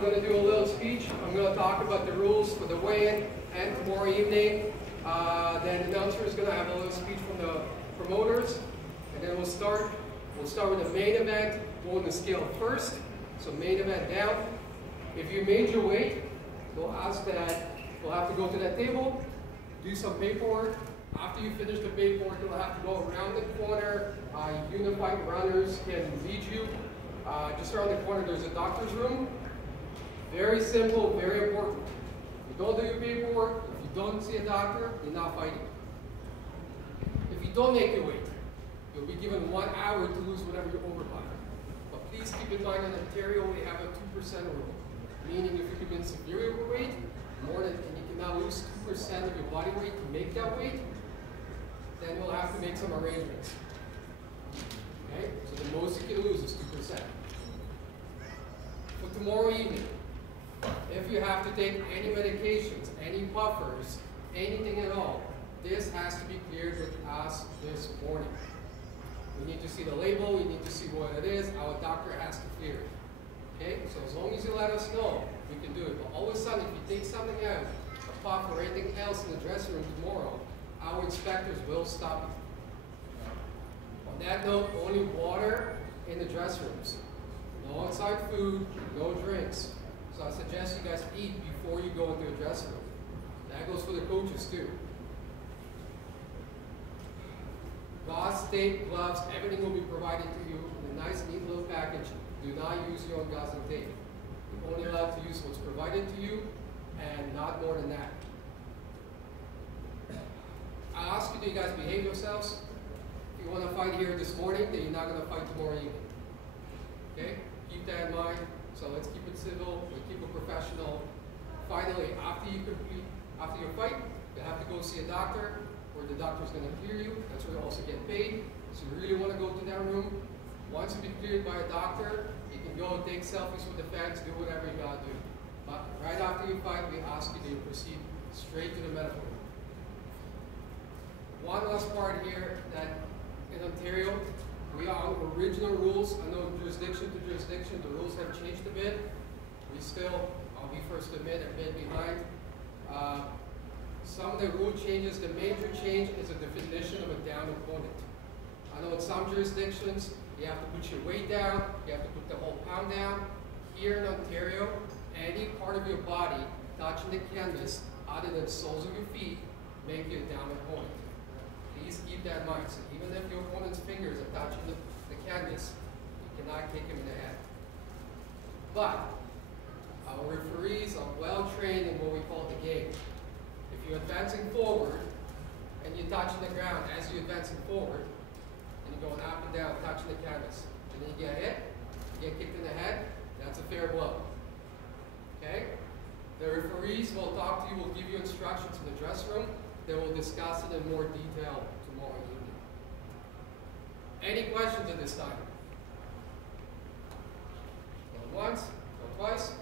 I'm going to do a little speech. I'm going to talk about the rules for the weigh-in and tomorrow evening. Then the announcer is going to have a little speech from the promoters. And then we'll start with the main event, going the scale first. So main event down. If you made your weight, we'll ask that we'll have to go to that table, do some paperwork. After you finish the paperwork, you'll have to go around the corner. Unified runners can lead you. Just around the corner, there's a doctor's room. Very simple, very important. If you don't do your paperwork, if you don't see a doctor, you're not fighting. If you don't make your weight, you'll be given 1 hour to lose whatever you're over by. But please keep in mind in Ontario, we have a 2% rule. Meaning if you've been severely overweight, and you cannot lose 2% of your body weight to make that weight, then you'll have to make some arrangements. Okay? So the most you can lose is 2%. For tomorrow evening, if you have to take any medications, any buffers, anything at all, this has to be cleared with us this morning. We need to see the label, we need to see what it is, our doctor has to clear it. Okay? So as long as you let us know, we can do it. But all of a sudden, if you take something out, a puff or anything else in the dressing room tomorrow, our inspectors will stop you. On that note, only water in the dressing rooms. No outside food, no drinks. So I suggest you guys eat before you go into a dressing room. That goes for the coaches too. Gauze, tape, gloves, everything will be provided to you in a nice, neat little package. Do not use your own gauze and tape. You're only allowed to use what's provided to you and not more than that. I ask you, do you guys behave yourselves? If you want to fight here this morning, then you're not going to fight tomorrow evening. Okay? Keep that in mind. So let's keep it civil, let's keep it professional. Finally, after your fight, you have to go see a doctor, where the doctor is going to clear you. That's where you also get paid. So you really want to go to that room. Once you've been cleared by a doctor, you can go and take selfies with the fans, do whatever you got to do. But right after you fight, we ask you to proceed straight to the medical room. One last part here, that in Ontario, we are on original rules. I know jurisdiction to jurisdiction, the rules have changed a bit. We still, I'll be first to admit, a bit behind. Some of the rule changes, the major change is a definition of a down opponent. I know in some jurisdictions, you have to put your weight down, you have to put the whole pound down. Here in Ontario, any part of your body touching the canvas other than soles of your feet make you a down opponent. Please keep that in mind. So even if your opponent's fingers are touching the canvas, you cannot kick him in the head. But our referees are well trained in what we call the game. If you're advancing forward and you're touching the ground as you're advancing forward, and you're going up and down, touching the canvas, and then you get hit, you get kicked in the head, that's a fair blow. Okay? The referees will talk to you, will give you instructions in the dress room. They will discuss it in more detail tomorrow evening. Any questions at this time? Going once, going twice.